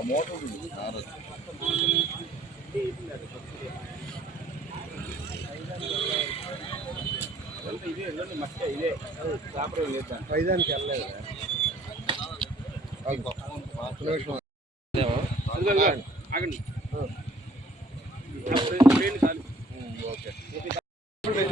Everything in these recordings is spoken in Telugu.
ఆ మోటార్ నారదు వైజాగ్కి వెళ్ళలేదు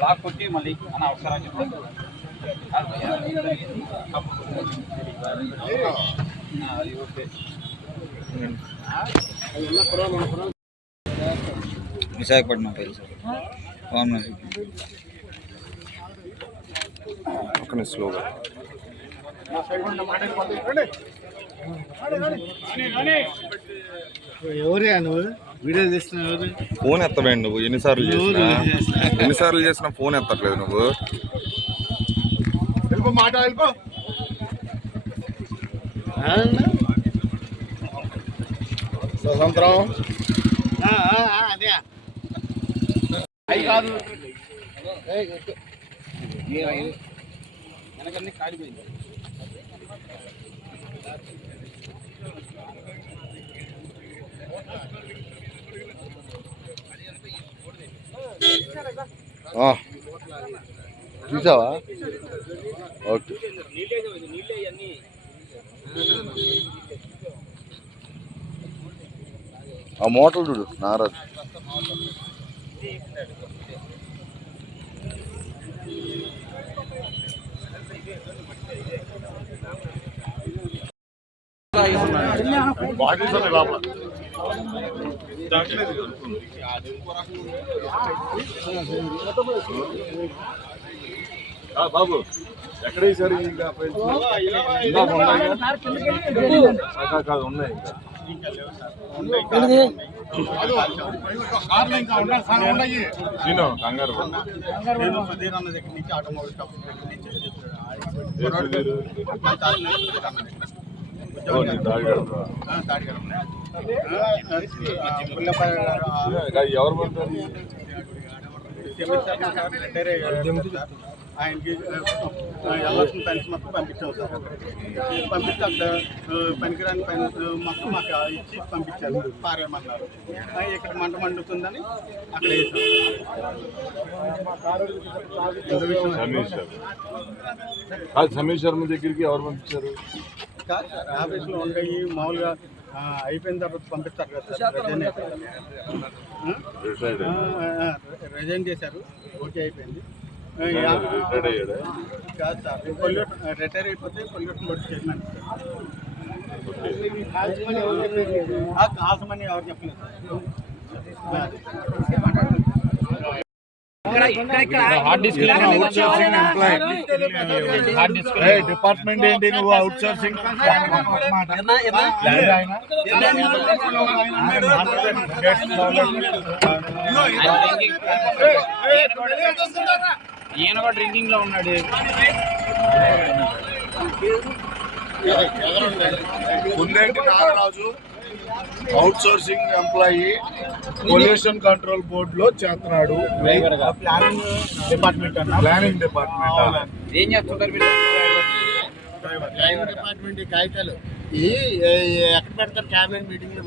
లాక్ కొట్టి మళ్ళీ అని అవసరం విశాఖపట్నం అవును పక్కన స్లోగా ఎవరే నువ్వు వీడియో ఫోన్ ఎత్తవేండి నువ్వు ఎన్నిసార్లు చేసినా? ఎన్నిసార్లు చేసినా ఫోన్ ఎత్తట్లేదు నువ్వు. వెళ్ళిపో మాట వెళ్ళిపో? స్వతంత్రం అదే. అవి కాదు వెనకన్నీ కాలిపోయింది. ఆ. చూసావా? ఓకే. ఆ మోటార్ చూడు నారదు బాటిల్స్ అనే లోపల. బాబు. ఎక్కడ వేసారు ఇంకా ఉన్నాయి కాదు, కాదు ఉన్నాయి. ఇంకా కంగారు. నేను. కాదు, ఎవరు పడతారు ఆయనకి వెళ్ళాల్సిన పని మొత్తం పంపించాం సార్. పంపిస్తే అక్కడ పనికిరాని పని ఆ, మొత్తం మాకు ఇచ్చి పంపించారు పారేయమన్నారు. ఇక్కడ మంట మండుతుందని అక్కడ వేసాం సమీర్ శర్మ దగ్గరికి ఎవరు పంపించారు? ఆఫీస్లో ఉంటాయి మామూలుగా అయిపోయిన తర్వాత పంపిస్తారు కదా సార్ రిజైన్ చేశారు ఓకే అయిపోయింది. ఆ, అయ్యాడా? యా- రిటైర్డ్ అయ్యాడా కాదు సార్ పొల్యూట్ రిటైర్ అయిపోతే పొల్యూట్ బోర్డు చైర్మన్ కాల్సమని ఎవరు చెప్పలేదు hard disk hard disk department ఏంటి నువ్వు అవుట్ సోర్సింగ్ ఈయన కూడా డ్రింకింగ్లో ఉన్నాడు. ముందేంటి Nagaraju outsourcing employee pollution control board లో చేస్తున్నాడు. ప్లానింగ్ డిపార్ట్మెంట్ అన్న? ప్లానింగ్ డిపార్ట్మెంట్ ఏం చేస్తుంటారు మీరు? డిపార్ట్మెంట్ కాగితాలు. ఈ ఎక్కడ పెడతారు? Cabinet meeting